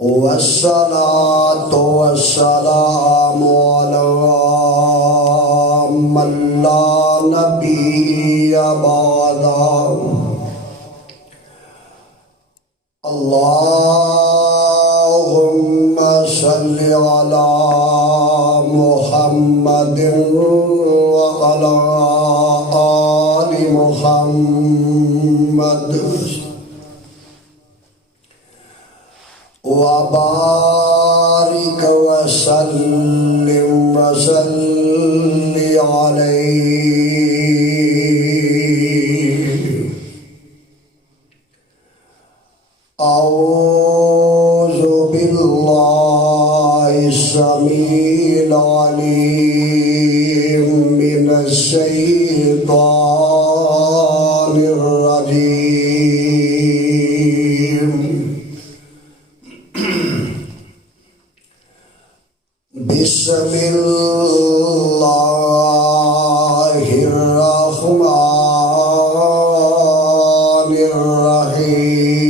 والصلاة والسلام على من لا نبي بعده اللهم صل على محمد وعلى آل محمد وبارك وسلم وصل عليه. أعوذ بالله السميع العليم من الشيطان الرجيم. بسم الله الرحمن الرحيم.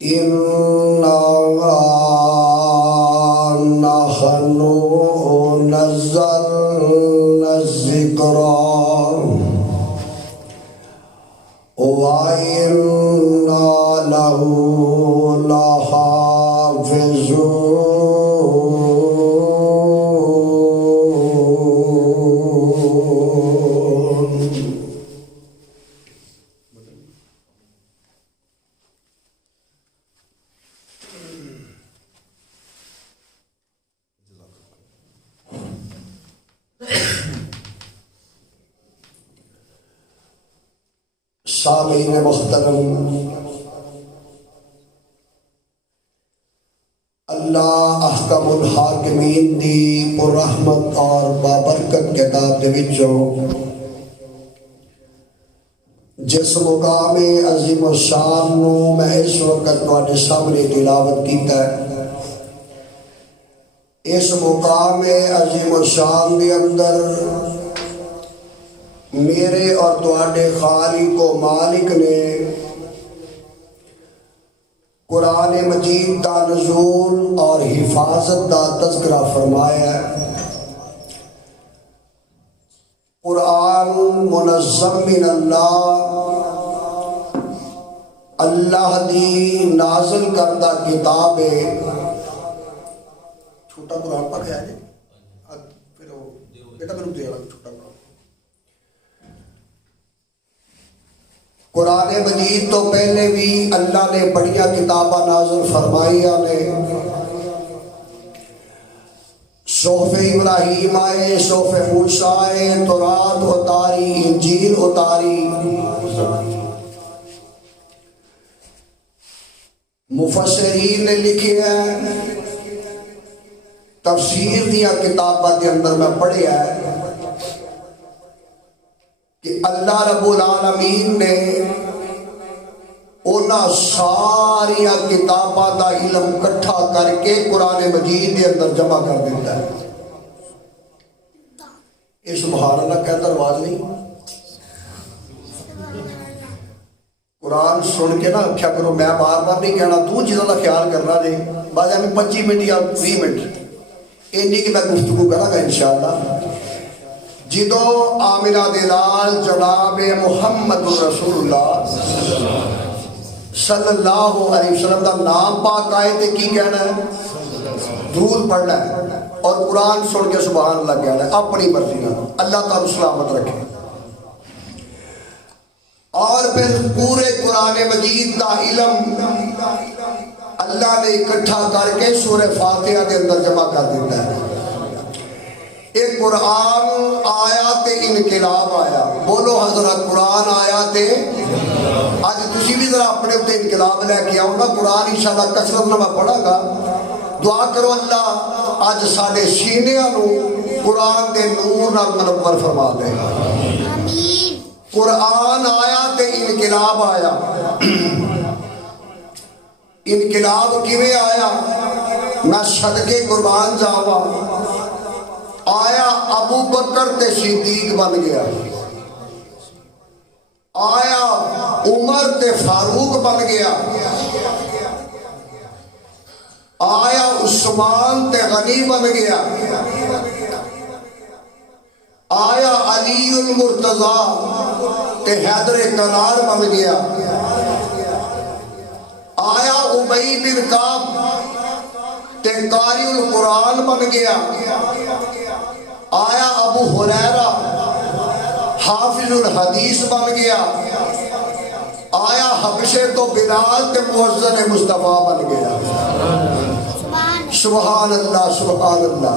إنا نحن نزلنا الذكر وإنا له لحافظون. سامعین محترم، اللہ احکم الحاکمین دی پر رحمت اور بابرکت کتاب دے وچوں جس مقام عظیم الشان نو میں اس وقت تواڈے سامنے تلاوت کیتا ہے، اس مقام عظیم الشان دے اندر میرے اور تواڈے خالق و مالک نے قرآن مجید دا نزول اور حفاظت دا تذکرہ فرمایا ہے۔ قرآن منظم من اللہ دی نازل کردہ کتاب ہے۔ چھوٹا قرآن پڑھ گیا جی، پھر بیٹا میں دے رہا چھوٹا قرآن۔ قرآن مجید تو پہلے بھی اللہ نے بڑیاں کتاباں نازل فرمائیاں نے۔ صحف ابراہیم آئے، صحف موسیٰ آئے، تورات اتاری، انجیل اتاری۔ مفسرین نے لکھے ہیں، تفسیر دیا کتاباں کے اندر میں پڑھیا ہے کہ اللہ رب العالمین نے انہاں ساری کتاباں دا علم کٹھا کر کے قرآن مجید دے اندر جمع کر دیتا ہے۔ یہ سبحان اللہ کہتا رواج نہیں۔ قرآن سن کے نہ کیا کرو، میں بار بار نہیں کہنا تو چیزوں کا خیال کرنا جی، بعد میں 25 منٹ یا 20 منٹ اینی کہ میں گفتگو کروں گا انشاءاللہ۔ جدو آمنہ دلال جناب محمد رسول اللہ صلی اللہ علیہ وسلم دا نام پاک آئے تھے، کی کہنا ہے؟ درود پڑھنا ہے اور قرآن سن کے سبحان اللہ کہنا ہے اپنی مرضی نہ۔ اللہ تعالیٰ سلامت رکھے۔ اور پھر پورے قرآن مجید دا علم اللہ نے اکٹھا کر کے سورہ فاتحہ کے اندر جمع کر دیتا ہے۔ ایک قرآن آیات انقلاب آیا، بولو حضرت قرآن آیات۔ آج تسی بھی ذرا اپنے اپنے انقلاب لے کے آؤں گا، قرآن انشاءاللہ کثرت نہ میں پڑھا گا۔ دعا کرو اللہ آج ساڑھے سینیاں نو قرآن دے نور نال منور فرما دے۔ قرآن آیا تے انقلاب آیا۔ انقلاب کیویں آیا؟ میں صدقے قربان جاوا آیا ابو بکر تے صدیق بن گیا، آیا عمر تے فاروق بن گیا، آیا عثمان تے غنی بن گیا، آیا علی المرتضی تے حیدر کرار بن گیا، آیا ابی بن کعب تے قاری القرآن بن گیا، آیا ابو ہریرہ حافظ الحدیث بن گیا، آیا حبشے تو بلال تے مؤذن مصطفیٰ بن گیا۔ سبحان اللہ سبحان اللہ۔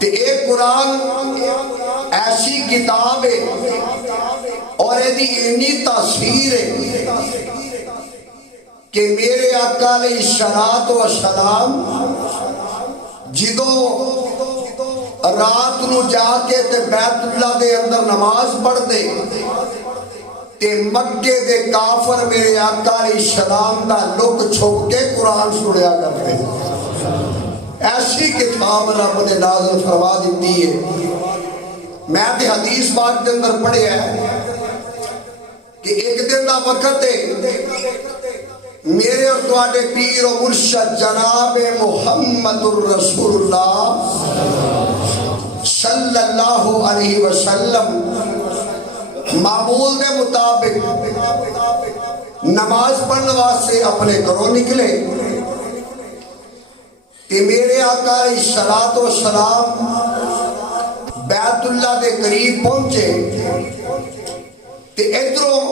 تے ایک قرآن ایسی کتاب ہے اور ایدی اینی تاثیر ہے کہ میرے آقا علیہ الصلوۃ والسلام جدوں رات نو جا کے تے بیت اللہ دے اندر نماز پڑھ دے تے مکے دے کافر میرے آقا علیہ السلام دا لک چھپ کے قرآن سنیا کرتے، ایسی کتاب رب نے نازل فرما دیتی ہے۔ میں تے حدیث پاک دے اندر پڑھے ہے کہ ایک دن دا وقت ہے میرے اور تواڈے پیر و مرشد جناب محمد الرسول اللہ صلی اللہ علیہ وسلم معمول دے مطابق نماز پڑھنے واسطے اپنے گھروں نکلے کہ میرے آقا علیہ الصلوۃ والسلام بیت اللہ دے قریب پہنچے تے ادھروں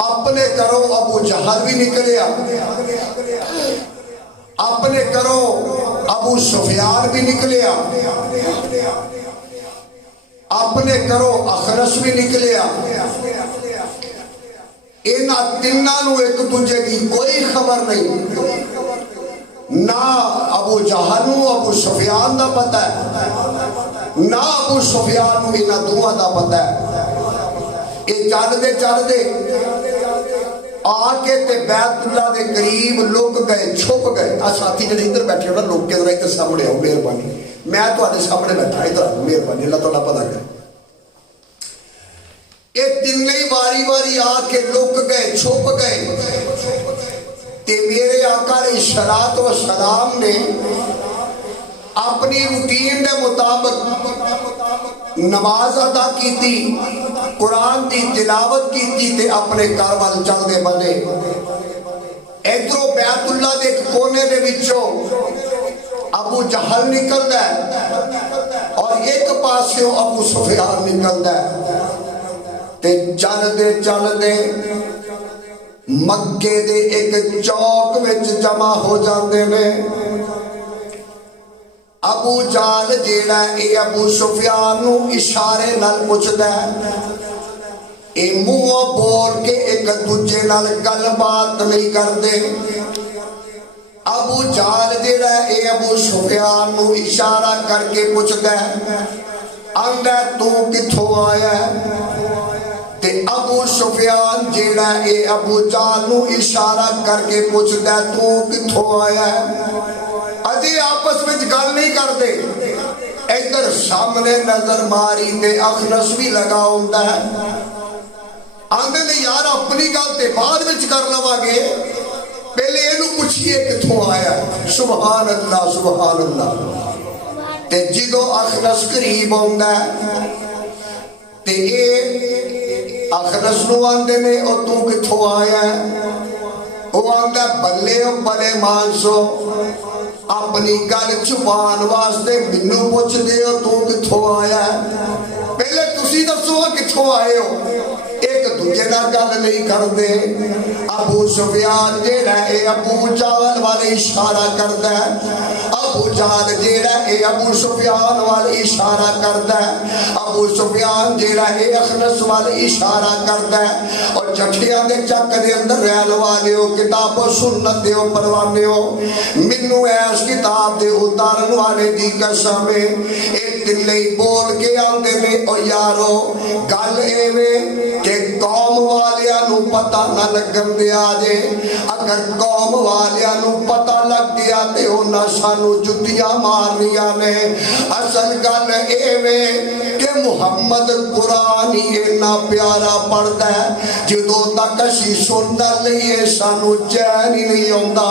اپنے کرو ابو جہل بھی نکلیا، اپنے کرو ابو سفیان بھی نکلیا، اپنے کرو اخرس بھی نکلیا۔ انہاں تیناں نو ایک دوجے کی کوئی خبر نہیں، نہ ابو جہل نو ابو سفیان دا پتہ ہے، نہ ابو سفیان نو انہاں دوواں دا پتہ ہے۔ یہ چل دے آ کے تے بیت اللہ دے قریب لوگ گئے، چھپ گئے۔ ساتھی جڑے ادھر بیٹھے ہو نا لوگ کے ادھر سامنے آؤ، مہربانی، میں تواڈے سامنے بیٹھا ادھر آؤ، مہربانی، اللہ تعالیٰ پتہ کرے۔ یہ تینوں واری واری آ کے لوگ گئے، چھپ گئے تے میرے آقا علیہ الصلوۃ والسلام نے اپنی روٹین دے مطابق نماز ادا کی تھی، قرآن دی تلاوت کی تھی تے اپنے کاروان چل دے بنے۔ ادھروں بیت اللہ دے کونے دے وچوں ابو جہل نکلدا ہے اور ایک پاسوں ابو سفیان نکلدا ہے تے چل دے مکے دے ایک چوک وچ جمع ہو جاندے نے۔ ابو جہل جیڑا اے ابو سفیان نو اشارے نال پوچھدا ہے، اے منہ بول کے ایک دوجے نال گل بات نہیں کردے۔ ابو جہل جیڑا اے ابو سفیان نو اشارہ کر کے پوچھدا ہے، آندا تو کتھوں آیا ہے؟ تے ابو سفیان جیڑا اے ابو جہل نو اشارہ کر کے پوچھدا ہے تو کتھوں آیا ہے؟ اجے آپس میں گل نہیں کرتے، ادھر سامنے نظر ماری تے اخنس بھی لگا ہوندا ہے۔ آندے نے یار اپنی گل تے بعد وچ کر لواں گے، پہلے اینو پوچھیے کتھوں آیا ہے۔ سبحان اللہ سبحان اللہ۔ تے جدوں اخنس قریب ہوندا ہے تے اے اخنس نو آندے نے او تو کتھوں آیا ہے؟ او آندا بلے او بلے مانسو، اپنی گل چھپان واسطے مینوں پوچھ دے ہو تو کتھوں آیا ہے؟ پہلے تسی دسو کتھوں آئے ہو؟ ایک دوجے نال گل نہیں کردے۔ ابو سفیان جیڑا اے ابو جہل والے اشارہ کردا ہے، ابو جہل جیڑا اے ابو سفیان والے اشارہ کردا ہے، ابو سفیان جیڑا اے اخنس والے اشارہ کردا ہے۔ اور چٹھیاں دے چک دے اندر رہن والیو، کتاب و سنت دے پروانے ہو، مینوں ایس کتاب دے اتارن والے دی قسم ہے، ایک دن نہیں بول کے آندے نے او یارو گل ایویں کہ قوم والیاں نو پتہ نہ لگن دے آجے، اگر قوم والیاں نو پتہ لگ گیا تے انہاں سانو جتیاں مارنیاں نے اصل گل ایویں کہ محمد قرآن ہی اتنا پیارا پڑھدا ہے جدوں تک اسی سننا لئیے سانو چین ہی نہیں آندا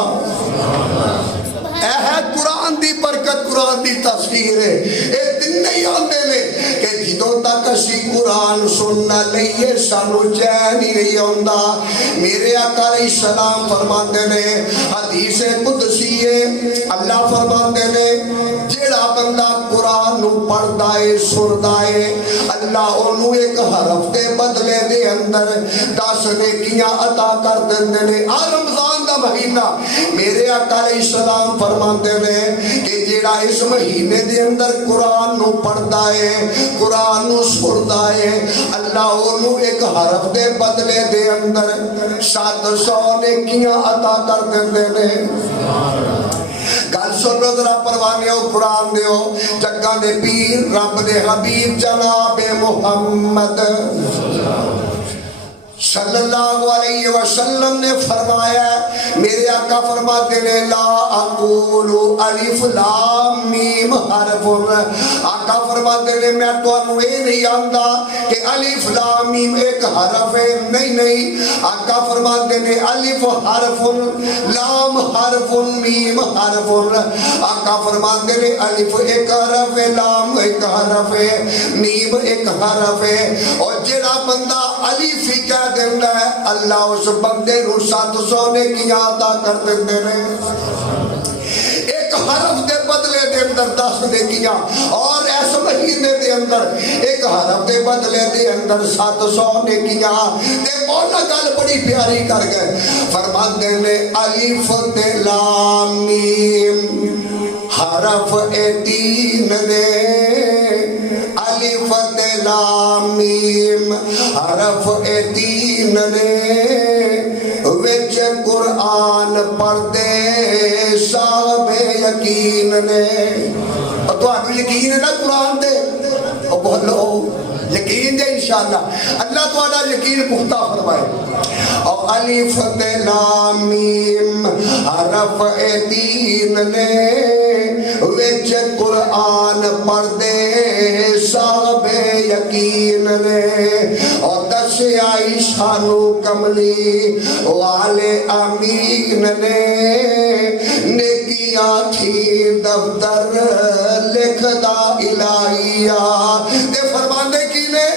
اے ہے قرآن دی برکت قرآن دی تفسیر ہے اے دن نہیں آندے نے کہ جدوں تک اسی قرآن سننا لئیے سانو چین ہی نہیں آندا میرے آقا علیہ السلام فرماندے نے حدیث قدسی ہے اللہ فرماندے نے جیڑا بندہ قرآن نو پڑھدا ہے سندا ہے اللہ انہوں ایک حرف دے بدلے دے اندر 10 نیکیاں عطا کر دیندے نے رمضان دا مہینہ میرے آقا علیہ السلام فرماندے نے کہ جیڑا اس مہینے دے اندر قرآن نو پڑھدا ہے قرآن نو سندا ہے اللہ انہوں ایک حرف دے بدلے دے اندر 700 نیکیاں عطا کر دیندے نے گل سنو ذرا پروانے ہو قرآن دیو جگہ دے پیر رب دے حبیب جناب محمد صلی اللہ علیہ وسلم نے فرمایا میرے آقا فرماتے نے لا اقول الف لام میم حرف آقا فرماتے نے میں تو انہوں اے نہیں آندہ کہ الف لام میم ایک حرف ہے نہیں آقا فرماتے نے الف حرف لام حرف میم حرف آقا فرماتے نے الف ایک حرف ہے لام ایک حرف ہے میم ایک حرف ہے اور جڑا بندہ الف ہی کہہ دیندہ ہے اللہ اس بندے نو 700 نیکیاں عطا کر دیندے نے ایک حرف دے بدلے دے اندر 10 نیکیاں اور اس مہینے دے اندر ایک حرف دے بدلے دے اندر 700 نیکیاں تے مولا گل بڑی پیاری کر گئے فرماندے نے الف تے لام میم حرف اے 3 نے الف تے لام میم حرف اے 3 نے وچ قرآن پڑھ دے صاحب یقین نے تو آپ یقین ہے نا قرآن دے بولو یقین دے انشاءاللہ اللہ تو آنا یقین پختہ فرمائے اور الف تے لام میم حرف اے 3 نے وچ قرآن پڑھ دے صاحب یقین نے اور دسیا شانو کملی والے امین نے نیکیاں تھی دفتر لکھدا الہیہ دے فرمانے کی نے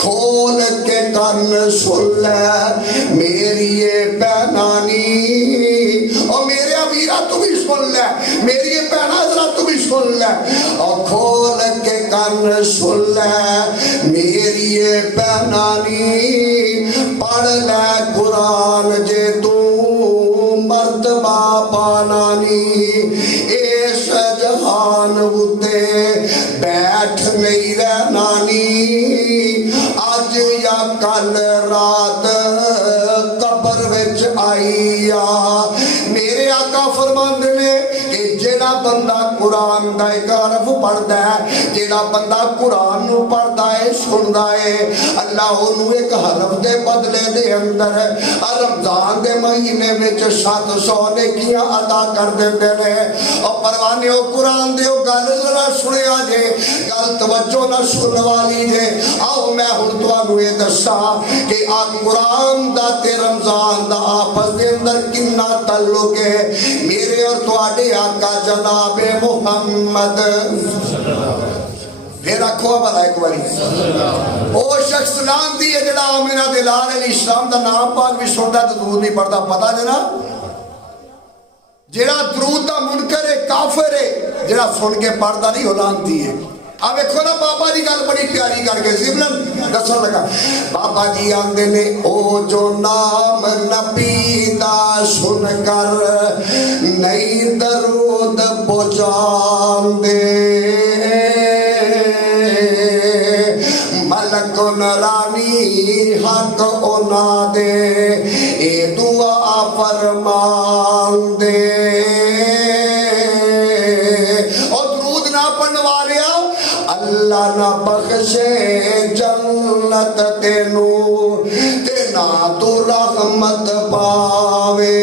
کھول کے کن سن لے میری یہ بہنانی اور میرے امیرہ تو بھی سن لے میری یہ بہنہ ذرا تو بھی سن لے اور کھول کے کن سن لے میری یہ بہنانی پڑھ لے قرآن جے تو مرتبہ پانانی اس جہان ہوتے بیٹھ نہیں رہنانی آج یا کل رات قبر وچ آئیا میرے آقا فرماندے نے کہ جیڑا بندہ قرآن دا ایک حرف پڑھدا ہے جیڑا بندہ قرآن نو پڑھدا ہے سندا ہے اللہ انہوں ایک حرف دے بدلے دے اندر رمضان دے مہینے وچ 700 نیکیاں عطا کر دیندے نے اور پروانے ہو قرآن دے گل ذرا سنیا جے گل توجہ نہ سن والی جے آؤ میں ہن تانوں اے دساں کہ آ قرآن دا تے رمضان دا آپس دے اندر کنا تعلق ہے میرے اور تواڈے آقا جناب محمد پھر رکھو بلا ایک باری او شخص نام دی ہے جڑا آمینہ دلال علیہ السلام دا نام پاک بھی سنتا تو درود نہیں پڑھتا پتا جنا جڑا درود دا منکر ہے کافر ہے جڑا سن کے پڑھتا نہیں ہو لانتی ہے اب ایک نا بابا جی گل بڑی پیاری کر کے زمنن دسن لگا بابا جی آندے نے او جو نام نبی دا سن کر نئی درود پہنچان دے ملک نرانی حق اونا دے اے دعا فرمان دے اور درود نہ پڑھوالیا اللہ نہ بخشے جنت تینو تے نہ تو رحمت پاوے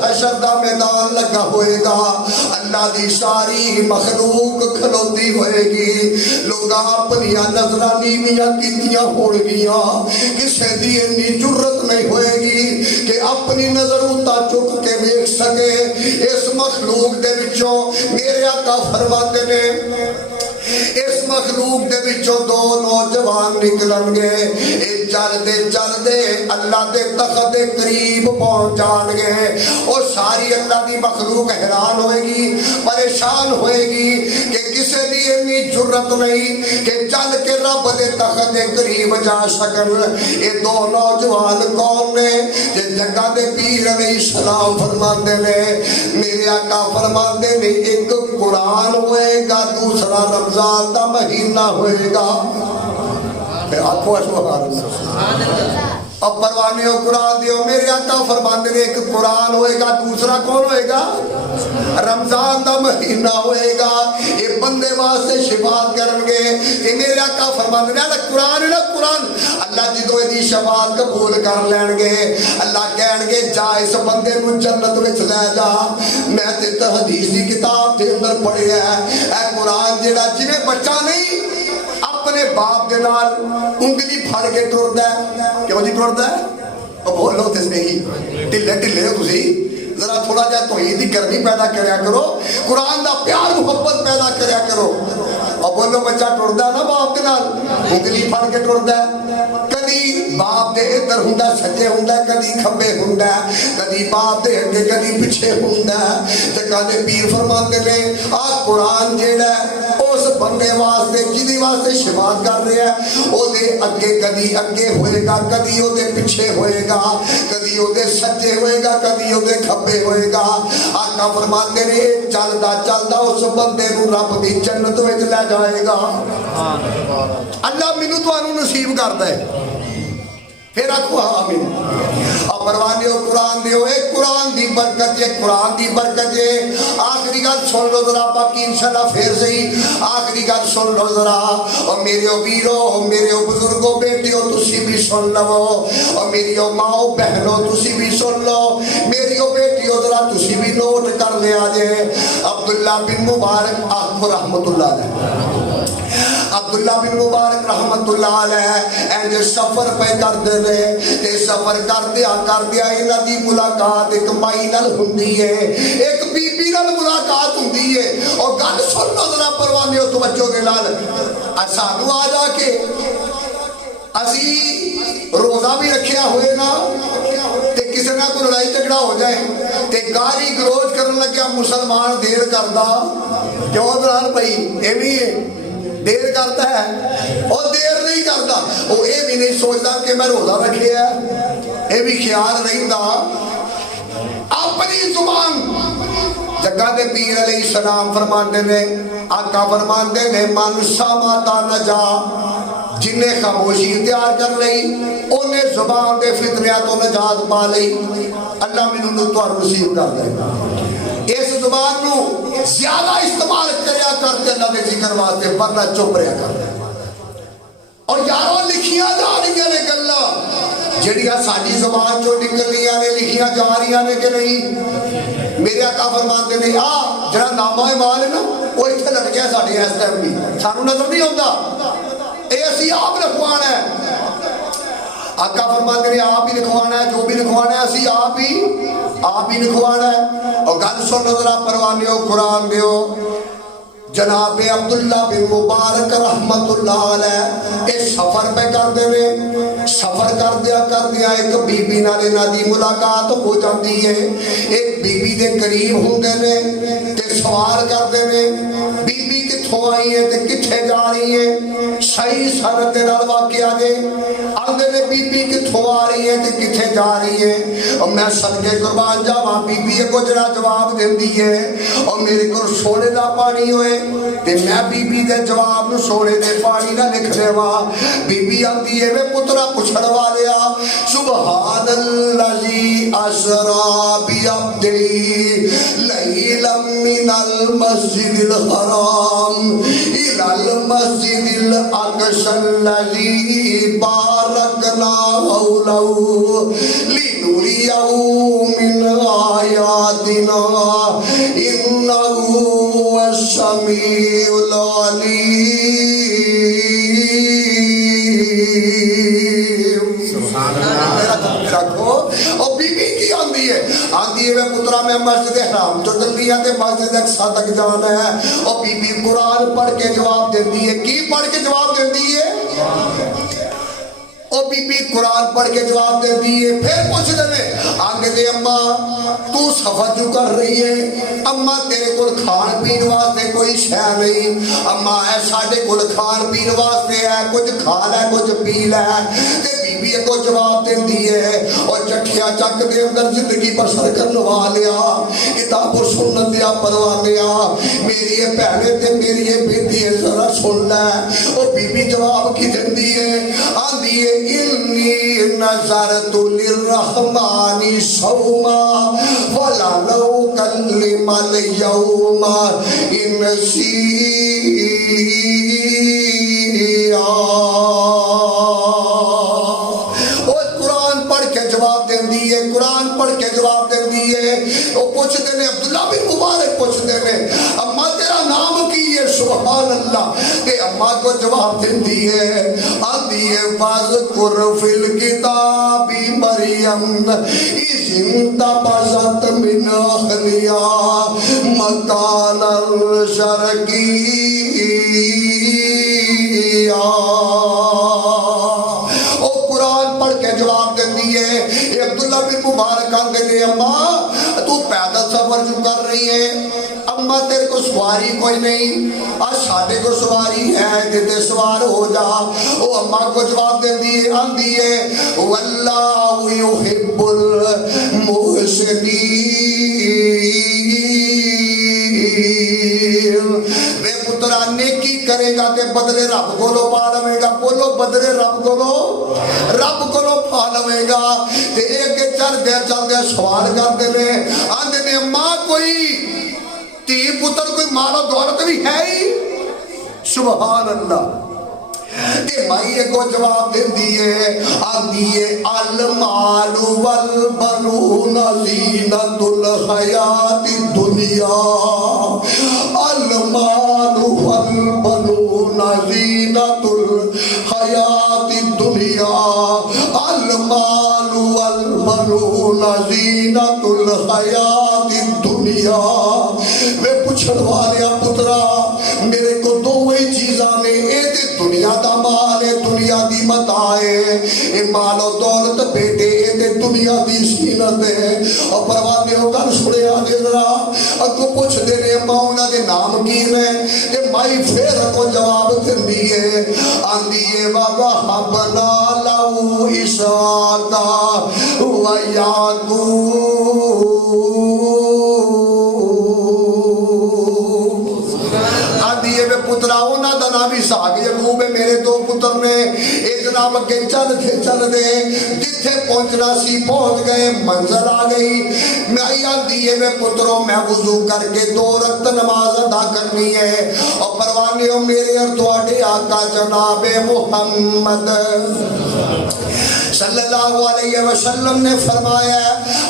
حشر دا میدان لگا ہوئے گا اللہ دی ساری مخلوق کھلوتی ہوئے گی لوگ اپنی نظراں نیویاں کیتیاں ہون گیاں کسے دی اتنی جرت نہیں ہوئے گی کہ اپنی نظر اتا چک کے ویکھ سکے اس مخلوق دے وچوں میرے آقا فرماتے نے اس مخلوق دے وچوں دو نوجوان نکلن گے اے چل دے اللہ دے تخت دے قریب پہنچ جان گے اور ساری اللہ دی مخلوق حیران ہوئے گی پریشان ہوئے گی کہ کسے دی اتنی جرت نہیں کہ چل کے رب دے تخت دے قریب جا سکن اے دو نوجوان کون نے جے جگہ دے پیر علیہ السلام فرماندے نے میرے آقا فرماندے نے ایک قرآن ہوئے گا دوسرا رمضان دا مہینہ ہوئے گا آنکھوں سبحان اللہ اب پروانے ہو قرآن دیو میرے آقا فرماندے نے ایک قرآن ہوئے گا دوسرا کون ہوئے گا رمضان دا مہینہ ہوئے گا یہ بندے واسطے شفاعت کرن گے کہ میرے آقا فرماندے نے قرآن ہے نا قرآن اللہ جدو دی شفاعت قبول کر لین گے اللہ کہن گے جا اس بندے نو جنت وچ لے جا میں تے حدیث دی کتاب دے اندر پڑھیا ہے اے قرآن جڑا جویں بچہ نہیں اپنے باپ دے نال انگلی پھڑ کے ٹردا ہے کیوں جی ٹردا ہے او بولو تے نہیں ڈھلے ہو تسی ذرا تھوڑا جا توحید کی گرمی پیدا کریا کرو قرآن دا پیار محبت پیدا کریا کرو اور بولو بچہ ٹردا نا باپ دے نال انگلی پھڑ کے ٹردا کدی باپ دے ادھر ہوندا سجے ہوندا کدی کھبے ہوندا کدی باپ دے اگے کدی پیچھے ہوندا تے کدی پیر فرماندے نے آ قرآن جیڑا اس بندے واسطے جدی واسطے شفاعت کر رہا ہے او دے اگے کدی اگے ہوئے گا کدی او دے پیچھے ہوئے گا کدی او دے سجے ہوئے گا کدی او دے کھبے ہوئے گا آقا فرماندے نے چلدا اس بندے نو رب دی جنت وچ لے جائے گا اللہ مینوں تانوں نصیب کردا ہے پھر آکھو آمین اور پروانے ہو قرآن دیو ایک قرآن دی برکت ہے قرآن دی برکت ہے آخری گل سن لو ذرا باقی انشاءاللہ پھر صحیح آخری گل سن لو ذرا اور میرے ویرو میرے بزرگوں بیٹیوں تسی بھی سن لو اور میری ماں بہنوں تسی بھی سن لو میری بیٹیوں ذرا تسی بھی نوٹ کر لیا جے عبداللہ بن مبارک آخو رحمت اللہ علیہ عبداللہ بن مبارک رحمت اللہ علیہ اینجے سفر پہ کر دے رہے تے سفر کر دیا انہاں دی ملاقات ایک مائی نال ہوندی ہے ایک بی بی نال ملاقات ہوندی ہے اور گل سن لو ذرا پروانے ہو توجہ دے نال سانو آ جا کے اسی روزہ بھی رکھیا ہوئے نا تے کسی نہ کوئی لڑائی جھگڑا ہو جائے تے گالی گلوچ کرن لگیا مسلمان دیر کردا کیوں دران بھائی ایویں ہے دیر کرتا ہے اور دیر نہیں کرتا وہ یہ بھی نہیں سوچتا کہ میں روزہ رکھے ہے یہ بھی خیال رہتا اپنی زبان جگہ دے پیر علیہ السلام فرماندے نے آقا فرماندے نے من ساماتا نجا جن نے خاموشی اختیار کر لئی انہیں زبان دے فتنیاں تو نجات پا لئی اللہ منوں تو نصیب کر دے اس زبان نو زیادہ استعمال کریا کرتے اللہ دے ذکر واسطے ورنہ چپ رہا کرتے اور یاروں لکھیاں جا رہی ہیں نے گلاں جڑیاں ساڈی زبان چوں نکلیاں نے لکھیاں جا رہی ہیں کہ نہیں میرے آقا فرماندے نے آ جڑا نامہ مال ہے نا وہ ایتھے لٹ گیا ساڈے اس ٹائم بھی سانوں نظر نہیں آوندا اے اسی آپ لکھوانا ہے آقا فرماندے نے آپ ہی لکھوانا ہے جو بھی لکھوانا ہے اسی آپ ہی لکھوانا ہے اور گل سن ذرا پروانے ہو قرآن دیو جناب عبداللہ بن مبارک رحمت اللہ علیہ اس سفر پہ کر دے سفر کر دیا ایک بی بی نال انہاں دی ملاقات ہو جاتی ہے ایک بی بی دے قریب ہوندے نے تے سوال کردے نے بی بی کتھوں آئی ہے تے کتھے جا رہی ہے صحیح سند دے نال واقعہ دے آندے نے بی بی کتھوں آ رہی ہے تے کتھے جا رہی ہے اور میں صدقے قربان جاواں بی بی کو جڑا جواب دیندی ہے اور میرے کول سونے دا پانی ہوئے تے میں بی بی دے جواب نو سونے دے پانی نہ لکھ دیواں بی بی آندی ہے میں پترا پچھڑ والیا سبحان الذی اسری بعبدی لیلا من المسجد الحرام الی المسجد الاقصی الذی بارکنا حولہ لنریہ لنريهم من آياتنا إنه هو السميع العليم. سبحان اللہ. رکھو. اور بی بی کی آندھی ہے میں پترا میں مسجد حرام تو چلنی ہے تے مسجد اقصی تک جانا ہے. اور بی بی قرآن پڑھ کے جواب دیتی ہے. کی پڑھ کے جواب دیتی ہے؟ اور بی بی قرآن پڑھ کے جواب دیتی ہے. پھر پوچھ دے آگے دے اماں تو سفر جو کر رہی ہے, اماں تیرے کو کھان پین واسطے کوئی شے نہیں. اماں ہے ساڈے کول کھان پین واسطے ہے, کچھ کھا لے کچھ پی لے. تے بی بی کو جواب دیندی ہے اور چٹھیاں چک دے اندر زندگی بسر کرنے والیا کتاب و سنت دیا پروانیا میری بہنے تے میری بیٹی ذرا سن لے. اور بی بی جواب کی دیندی ہے آندی ہے انی نظرت للرحمن صوما ولن اکلم اليوم انسیا. جواب دیندی ہے, قرآن پڑھ کے جواب دیندی ہے. وہ پوچھتے ہیں عبداللہ بن مبارک پوچھتے ہیں اماں تیرا نام کی ہے؟ سبحان اللہ. کہ اماں کو جواب دیندی ہے آندی ہے وَاذْكُرْ فِي الْكِتَابِ مَرْيَمَ إِذِ انتَبَذَتْ مِنْ أَهْلِهَا مَكَانًا شَرْقِيًّا. جواب دیتی ہے عبداللہ بن مبارک آندے نے اماں تو پیدل سفر جو کر رہی ہے, اماں تیرے کو سواری کوئی نہیں, آج ساڈے کو سواری ہے تے سوار ہو جا. وہ اماں کو جواب دیتی ہے آندی ہے واللہ یحب المحسنین. بے پترا نیکی کرے گا تے بدلے رب کو لو پا لوے گا. بولو بدلے رب کو لو پا لوے گا. تے ایک چل دے سوال کر دے آندے نے ماں کوئی تی پتر کوئی مال و دولت بھی ہے ہی. سبحان اللہ. تے مائی کو جواب دیندی ہے آندی ہے المال والبنون زینت الحیات الدنیا. المال والبنون زینت الحیات الدنیا. المال والبنون زینت الحیات الدنیا. میں پوچھن والیا پترا میرے کو دو ہی چیزاں نے, اے تے دنیا دا مال ہے, دنیا دی متاع ہے. اے مال و دولت بیٹے اے تے دنیا دی زینت ہے. اور پروانے ہو کر سنے آگے ذرا اگو پوچھ دے نے ماں انہاں دے نام کی نے. تے مائی پھر کو جواب دیندی ہے آندی ہے وَوَهَبْنَا لَهُ إِسْحَاقَ وَيَعْقُوبَ. پترا انہاں دا نام اسحاق یعقوب ہے, میرے دو پتر نے. ایک جناب اگے چل دے جتھے پہنچنا سی پہنچ گئے, منزل آ گئی. میں آندی ہے میں پتروں میں وضو کر کے 2 رکعت نماز ادا کرنی ہے. اور پروانے ہو میرے اور تواڈے آقا جناب محمد صلی اللہ علیہ وسلم نے فرمایا,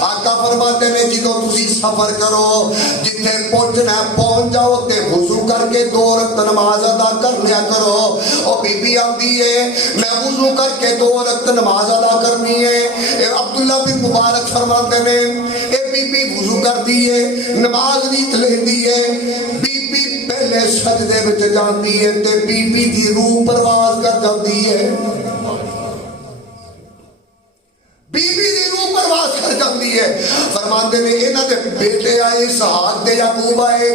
آقا فرماتے ہیں جدو تسی سفر کرو جتھے پہنچنا ہے پہنچ جاؤ تے وضو کر کے 2 رکعت نماز ادا کر لیا کرو. اور بی بی آندی ہے میں وضو کر کے 2 رکعت نماز ادا کرنی ہے. عبداللہ بن مبارک فرماتے ہیں اے بی بی وضو کر دی ہے, نماز نیت لیندی ہے. بی بی پہلے سجدے وچ جاندی ہے تے بی بی دی روح پرواز کر جاندی ہے. بی بی دی روح پرواز کر جاندی ہے. فرماندے نے انہاں دے بیٹے آئے اسحاق تے یعقوب آئے.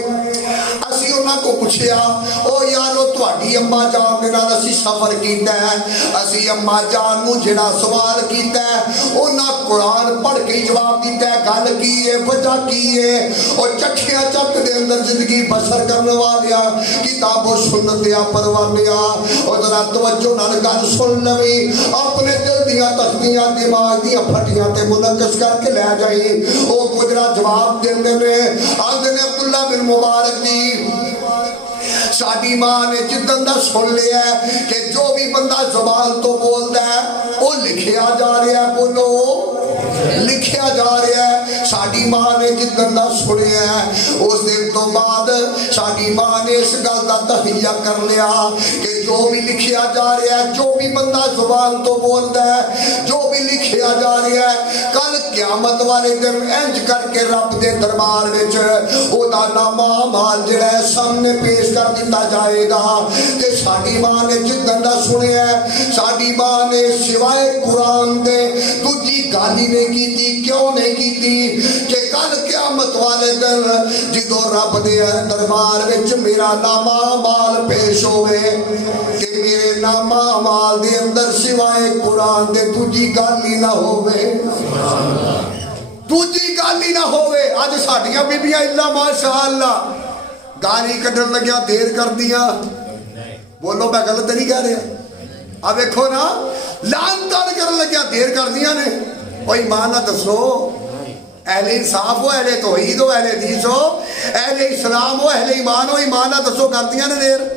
اسی انہاں کو پوچھیا او یارو تہاڈی اماں جان دے نال اسی سفر کیتا ہے, اسی اماں جان نو جڑا سوال کیتا ہے انہاں قرآن پڑھ کے جواب دیتا ہے. گل کی ہے, وجہ کی ہے؟ اور چٹھیاں چک دے اندر زندگی بسر کرنے والیا کتاب و سنت دیا پروانیا. اور ذرا توجہ نال گل سن لوی, اپنے دل دیاں تختیاں دماغ دیاں پھٹیاں تے منعکس کر کے لے جائی. او گجرا جواب دیندے نے آندے نے عبداللہ بن مبارک دی ساڈی ماں نے جدن دا سن لیا ہے کہ جو بھی بندہ زبان تو بولدا ہے وہ لکھیا جا رہا ہے. بولو لکھیا جا رہا ہے ساڈی ماں نے جدن دا سنیا ہے اس دن تو بعد ساڈی ماں نے اس گل دا تہیہ کر لیا کہ جو بھی لکھیا جا رہا ہے جو بھی بندہ زبان تو بولتا ہے جو بھی لکھیا جا رہا ہے کل قیامت والے دن انج کر کے رب دے دربار وچ او دا نامہ مال جڑا ہے سامنے پیش کر دتا جائے گا تے ساڈی ماں نے جدن دا سنیا ہے ساڈی ماں نے سوائے قرآن دے دوجی گل ہی نہیں کیتی کیوں نہیں کیتی کہ کل قیامت والے دن جدو رب دے دربار وچ میرا نامہ مال پیش ہوئے کہ میرے نامہ مال دے اندر سوائے قرآن دے دوجی گل ہی نہ ہوئے دوجی گل ہی نہ ہوئے آج ساڑیاں بی بیاں اللہ ماشاءاللہ گالی کٹن لگیا دیر کر دیا بولو میں غلط نہیں کہہ رہا اب دیکھو نا لان تان کرن لگیا دیر کر دیا نے او ایمان نہ دسو اہل انصاف ہو اہل توحید ہو اہل حدیث ہو اہل اسلام ہو اہل ایمان ہو ایمان نہ دسو کر دیا نے دیر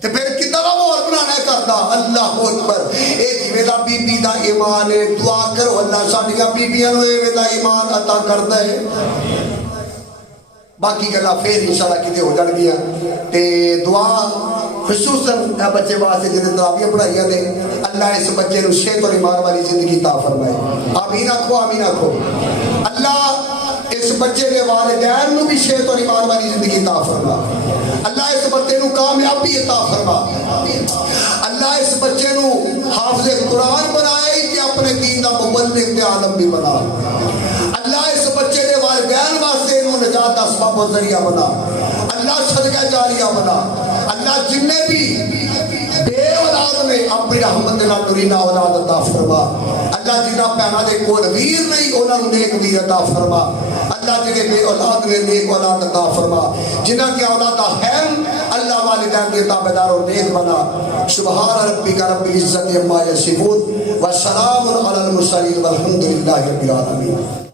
تے پھر کتنا ماحول بنانا ہے کردا اللہ اکبر اے جویں دا بی بی دا ایمان ہے دعا کرو اللہ ساڈیاں بیبیاں نوں ایویں دا ایمان عطا کردا ہے باقی گلا پھر انشاءاللہ کتے ہو جان گیا تے دعا خصوصاً بچے واسطے جنہیں تراویح پڑھائیاں نے اللہ اس بچے نو صحت اور ایمان والی زندگی عطا فرمائے آمین آکھو آمین آکھو اللہ اس بچے دے والدین نو بھی صحت اور ایمان والی زندگی عطا فرما اللہ اس بچے نو کامیابی عطا فرما اللہ اس بچے نو حافظ قرآن بنائے کہ اپنے دین دا مبلغ تے عالم بھی بنا اللہ اس بچے دے والدین واسطے انہوں نجات اسباب و ذریعہ بنا اللہ صدقہ جاریہ بنا اللہ جننے بھی بے اولاد میں اپنی رحمت نال نورینہ اولاد عطا فرما اللہ جنہ پہنا دے کول ویر نہیں انہاں نوں نیک ویر عطا فرما اللہ جنہیں بے اولاد میں نیک اولاد عطا فرما جنہ کی اولادہ ہیں اللہ والدین کے تابعدار اور نیک بنا سبحان ربک رب العزت عما یصفون والسلام علی المرسلین والحمد للہ رب العالمین